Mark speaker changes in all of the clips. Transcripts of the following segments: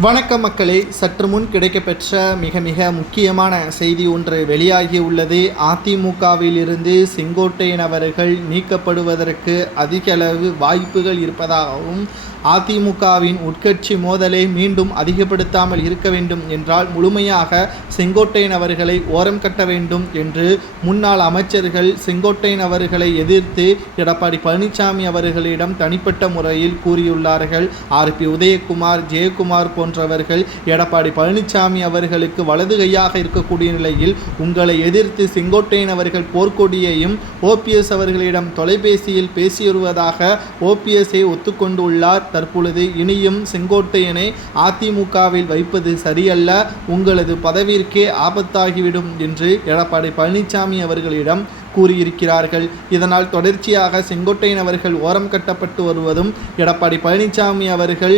Speaker 1: வணக்கம் மக்களே சற்று முன் கிடைக்கப்பெற்ற மிக மிக முக்கியமான செய்தி ஒன்று வெளியாகி உள்ளது. அதிமுகவில் இருந்து செங்கோட்டையன் அவர்கள் நீக்கப்படுவதற்கு அதிக அளவு வாய்ப்புகள் இருப்பதாகவும் அதிமுகவின் உட்கட்சி மோதலை மீண்டும் அதிகப்படுத்தாமல் இருக்க வேண்டும் என்றால் முழுமையாக செங்கோட்டையன் அவர்களை ஓரம் கட்ட வேண்டும் என்று முன்னாள் அமைச்சர்கள் செங்கோட்டையன் அவர்களை எதிர்த்து எடப்பாடி பழனிசாமி அவர்களிடம் தனிப்பட்ட முறையில் கூறியுள்ளார்கள். ஆர்பி உதயகுமார் ஜெயக்குமார் போன்றவர்கள் எடப்பாடி பழனிசாமி அவர்களுக்கு வலது கையாக இருக்கக்கூடிய நிலையில் உங்களை எதிர்த்து செங்கோட்டையன் அவர்கள் போர்க்கொடியையும் ஓபிஎஸ் அவர்களிடம் தொலைபேசியில் பேசி வருவதாக ஓபிஎஸ்ஐ ஒத்துக்கொண்டுள்ளார். தற்பொழுது இனியும் செங்கோட்டையனை அதிமுகவில் வைப்பது சரியல்ல உங்களது பதவிற்கே ஆபத்தாகிவிடும் என்று எடப்பாடி பழனிசாமி அவர்களிடம் கூறியிருக்கிறார்கள். இதனால் தொடர்ச்சியாக செங்கோட்டையன் அவர்கள் ஓரம் கட்டப்பட்டு வருவதும் எடப்பாடி பழனிசாமி அவர்கள்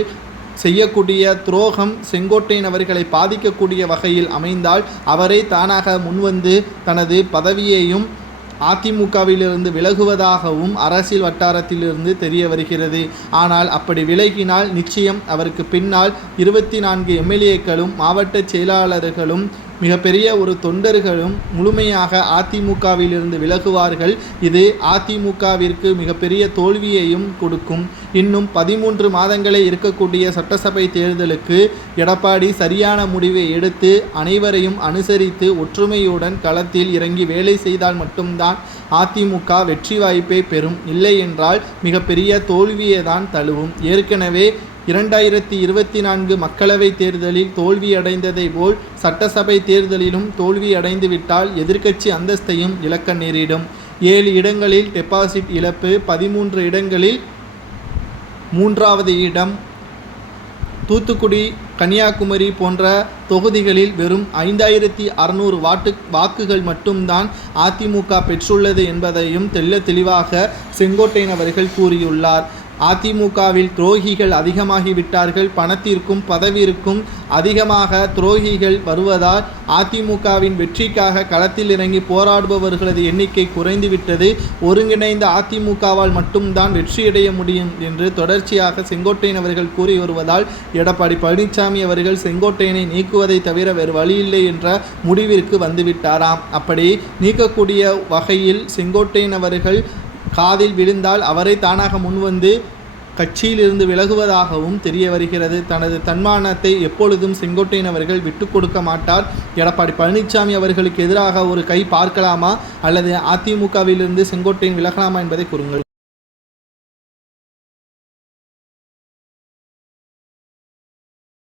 Speaker 1: செய்யக்கூடிய துரோகம் செங்கோட்டையன் அவர்களை பாதிக்கக்கூடிய வகையில் அமைந்தால் அவரே தானாக முன்வந்து தனது பதவியையும் அதிமுகவிலிருந்து விலகுவதாகவும் அரசியல் வட்டாரத்திலிருந்து தெரிய வருகிறது. ஆனால் அப்படி விலகினால் நிச்சயம் அவருக்கு பின்னால் இருபத்தி நான்கு எம்எல்ஏக்களும் மாவட்ட செயலாளர்களும் மிகப்பெரிய ஒரு தொண்டர்களும் முழுமையாக அதிமுகவிலிருந்து விலகுவார்கள். இது அதிமுகவிற்கு மிகப்பெரிய தோல்வியையும் கொடுக்கும். இன்னும் பதிமூன்று மாதங்களே இருக்கக்கூடிய சட்டசபை தேர்தலுக்கு எடப்பாடி சரியான முடிவை எடுத்து அனைவரையும் அனுசரித்து ஒற்றுமையுடன் களத்தில் இறங்கி வேலை செய்தால் மட்டும்தான் அதிமுக வெற்றி வாய்ப்பை பெறும். இல்லை என்றால் மிகப்பெரிய தோல்வியை தான் தழுவும். ஏற்கனவே இரண்டாயிரத்தி இருபத்தி நான்கு மக்களவைத் தேர்தலில் தோல்வியடைந்ததை போல் சட்டசபை தேர்தலிலும் தோல்வியடைந்துவிட்டால் எதிர்க்கட்சி அந்தஸ்தையும் இழக்க நேரிடும். ஏழு இடங்களில் டெபாசிட் இழப்பு பதிமூன்று இடங்களில் மூன்றாவது இடம். தூத்துக்குடி கன்னியாகுமரி போன்ற தொகுதிகளில் வெறும் ஐந்தாயிரத்தி அறுநூறு வாட்டு வாக்குகள் மட்டும்தான் அதிமுக பெற்றுள்ளது என்பதையும் தெள்ள தெளிவாக செங்கோட்டையன் அவர்கள் கூறியுள்ளார். அதிமுகவில் துரோகிகள் அதிகமாகிவிட்டார்கள் பணத்திற்கும் பதவிற்கும் அதிகமாக துரோகிகள் வருவதால் அதிமுகவின் வெற்றிக்காக களத்தில் இறங்கி போராடுபவர்களது எண்ணிக்கை குறைந்துவிட்டது. ஒருங்கிணைந்த அதிமுகவால் மட்டும்தான் வெற்றியடைய முடியும் என்று தொடர்ச்சியாக செங்கோட்டையன் அவர்கள் கூறி வருவதால் எடப்பாடி பழனிசாமி அவர்கள் செங்கோட்டையனை நீக்குவதை தவிர வேறு வழியில்லை என்ற முடிவிற்கு வந்துவிட்டாராம். அப்படி நீக்கக்கூடிய வகையில் செங்கோட்டையன் அவர்கள் காதில் விழுந்தால் அவரை தானாக முன்வந்து கட்சியிலிருந்து விலகுவதாகவும் தெரிய வருகிறது. தனது தன்மானத்தை எப்பொழுதும் செங்கோட்டையன் அவர்கள் விட்டு கொடுக்க மாட்டார். எடப்பாடி பழனிசாமி அவர்களுக்கு எதிராக ஒரு கை பார்க்கலாமா? அல்லது அதிமுகவிலிருந்து செங்கோட்டையன் விலகலாமா என்பதை கூறுங்கள்.